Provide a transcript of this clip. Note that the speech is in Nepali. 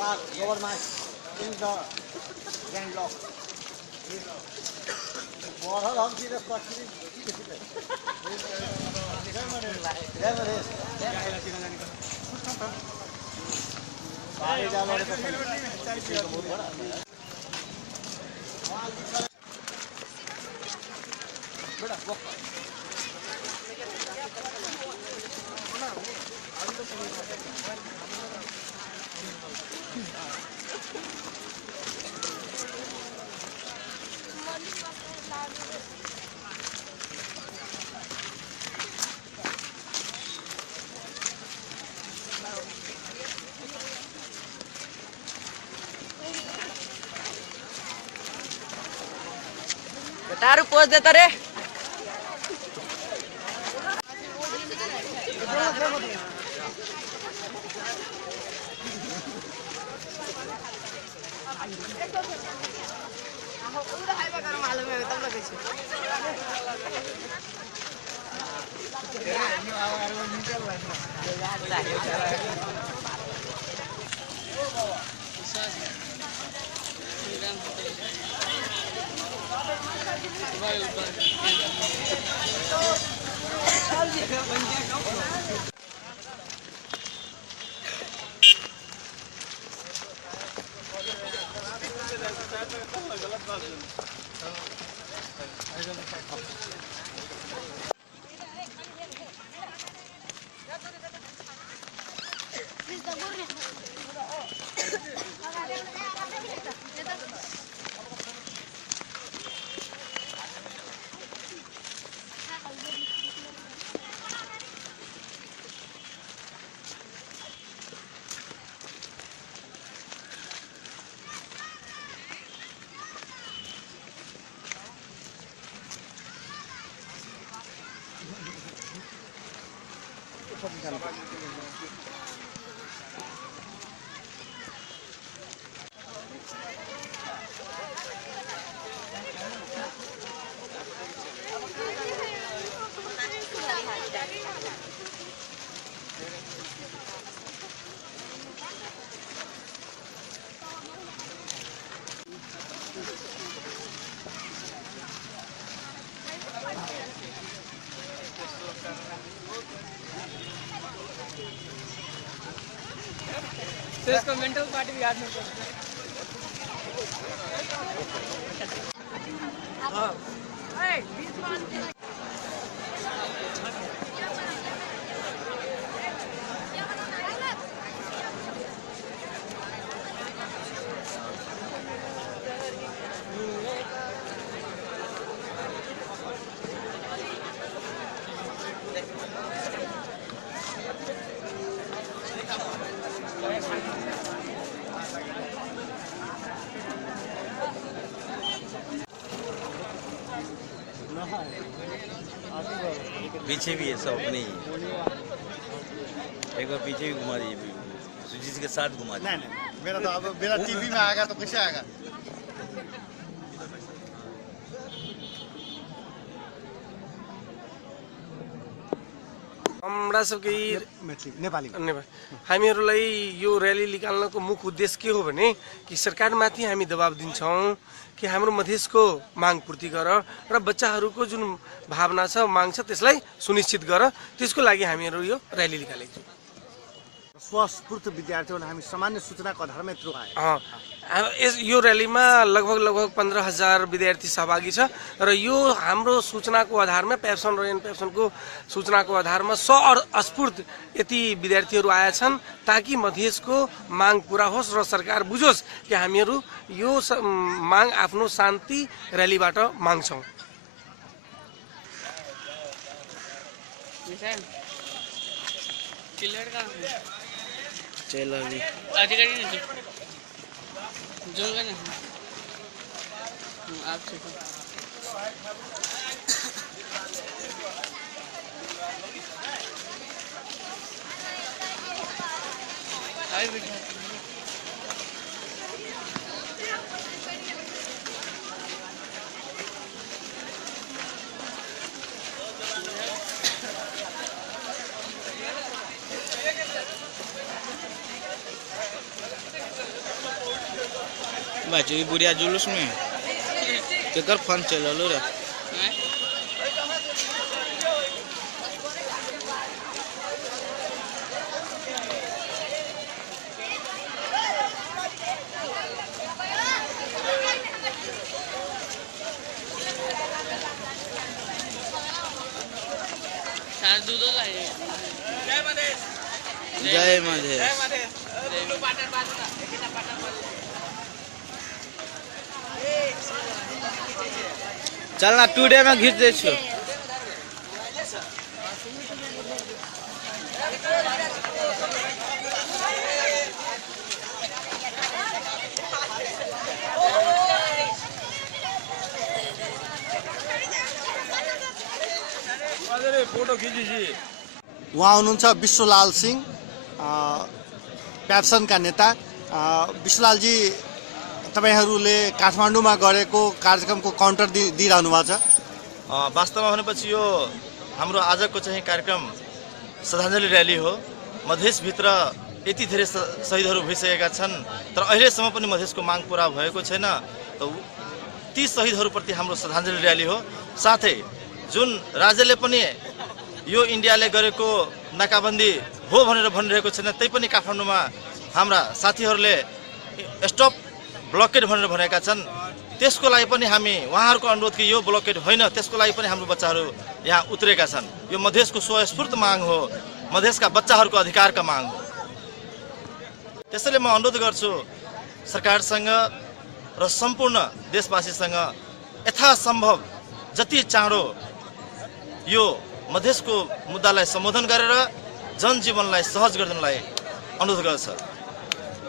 park overnight in the Ganglock. बहुत हम चीज़ पक्षी तारू पोज देता रे तो इसको मेंटल पार्टी भी याद नहीं करते। हाँ पीछे भी है सब अपने ही। एक बार पीछे भी घुमा दिए, सुजीत के साथ घुमा दिए। नहीं मेरा तो अब मेरा टीवी में आएगा तो कैसे आएगा। हमरा सबके नेपाली हामीहरूलाई यो र्याली निकाल्नको मुख्य उद्देश्य के हो भने कि सरकारमाथि हामी दबाब दिन्छौँ कि हाम्रो मधेसको माग पूर्ति गर र बच्चाहरूको जुन भावना छ माग छ त्यसलाई सुनिश्चित गर, त्यसको लागि हामीहरू यो र्याली निकालेको छौँ। स्वस्फूर्त विद्यार्थीहरू हामी सामान्य सूचनाको आधारमा यत्रो आए। यो र्यालीमा लगभग 15,000 विद्यार्थी सहभागी छ र यो हाम्रो सूचनाको आधारमा पेप्सन र एनपेप्सनको सूचनाको आधारमा अस्फूर्त यति विद्यार्थीहरू आएछन् ताकि मधेसको माग पूरा होस् र सरकार बुझोस् कि हामीहरू यो माग आफ्नो शान्ति र्यालीबाट माग्छौँ। जोर का ना आप हाय बेटा बाचो ये बुढ़िया जुलूस में केकर फन चललो रे हैं? सार दूध लाए जय मधेश चलना टूडे में घिच दे छो फोटो खिचिए उहाँ हुनुहुन्छ विश्वलाल सिंह प्याप्सनका नेता। विश्वलालजी, तपाईँहरूले काठमाडौँमा गरेको कार्यक्रमको काउन्टर दिइरहनु भएको छ। वास्तवमा भनेपछि यो हाम्रो आजको चाहिँ कार्यक्रम श्रद्धाञ्जली र्याली हो। मधेसभित्र यति धेरै शहीदहरू भइसकेका छन्, तर अहिलेसम्म पनि मधेसको माग पुरा भएको छैन। त ती शहीदहरूप्रति हाम्रो श्रद्धाञ्जली र्याली हो। साथै जुन राज्यले पनि यो इन्डियाले गरेको नाकाबन्दी हो भनेर भनिरहेको छैन, त्यही पनि काठमाडौँमा हाम्रा साथीहरूले स्टप ब्लकेड भनेर भनेका छन्। त्यसको लागि पनि हामी उहाँहरूको अनुरोध कि यो ब्लकेड होइन, त्यसको लागि पनि हाम्रो बच्चाहरू यहाँ उत्रेका छन्। यो मधेसको स्वस्फूर्त माग हो, मधेसका बच्चाहरूको अधिकारका माग हो। त्यसैले म अनुरोध गर्छु सरकारसँग र सम्पूर्ण देशवासीसँग यथासम्भव जति चाँडो यो मधेसको मुद्दालाई सम्बोधन गरेर जनजीवनलाई सहज गरिदिनलाई अनुरोध गर्छ।